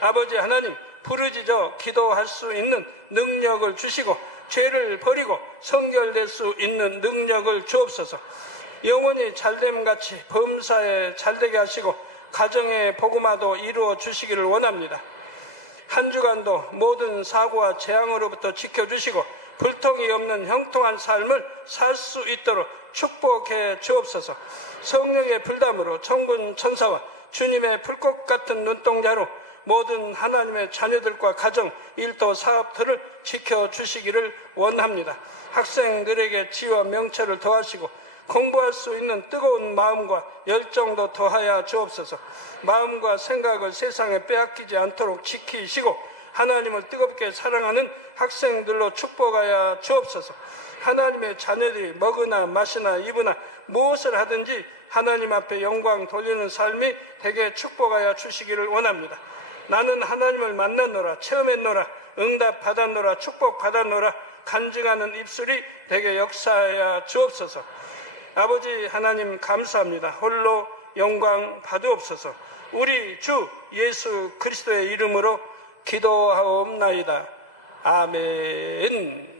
아버지 하나님, 부르짖어 기도할 수 있는 능력을 주시고 죄를 버리고 성결될 수 있는 능력을 주옵소서. 영원히 잘됨같이 범사에 잘되게 하시고 가정의 복음화도 이루어 주시기를 원합니다. 한 주간도 모든 사고와 재앙으로부터 지켜주시고 불통이 없는 형통한 삶을 살 수 있도록 축복해 주옵소서. 성령의 불담으로 천군 천사와 주님의 불꽃 같은 눈동자로 모든 하나님의 자녀들과 가정, 일도, 사업들을 지켜주시기를 원합니다. 학생들에게 지혜와 명철을 더하시고 공부할 수 있는 뜨거운 마음과 열정도 더하여 주옵소서. 마음과 생각을 세상에 빼앗기지 않도록 지키시고 하나님을 뜨겁게 사랑하는 학생들로 축복하여 주옵소서. 하나님의 자녀들이 먹으나 마시나 입으나 무엇을 하든지 하나님 앞에 영광 돌리는 삶이 되게 축복하여 주시기를 원합니다. 나는 하나님을 만났노라, 체험했노라, 응답 받았노라, 축복 받았노라 간증하는 입술이 되게 역사하여 주옵소서. 아버지 하나님 감사합니다. 홀로 영광 받으옵소서. 우리 주 예수 그리스도의 이름으로 기도하옵나이다. 아멘.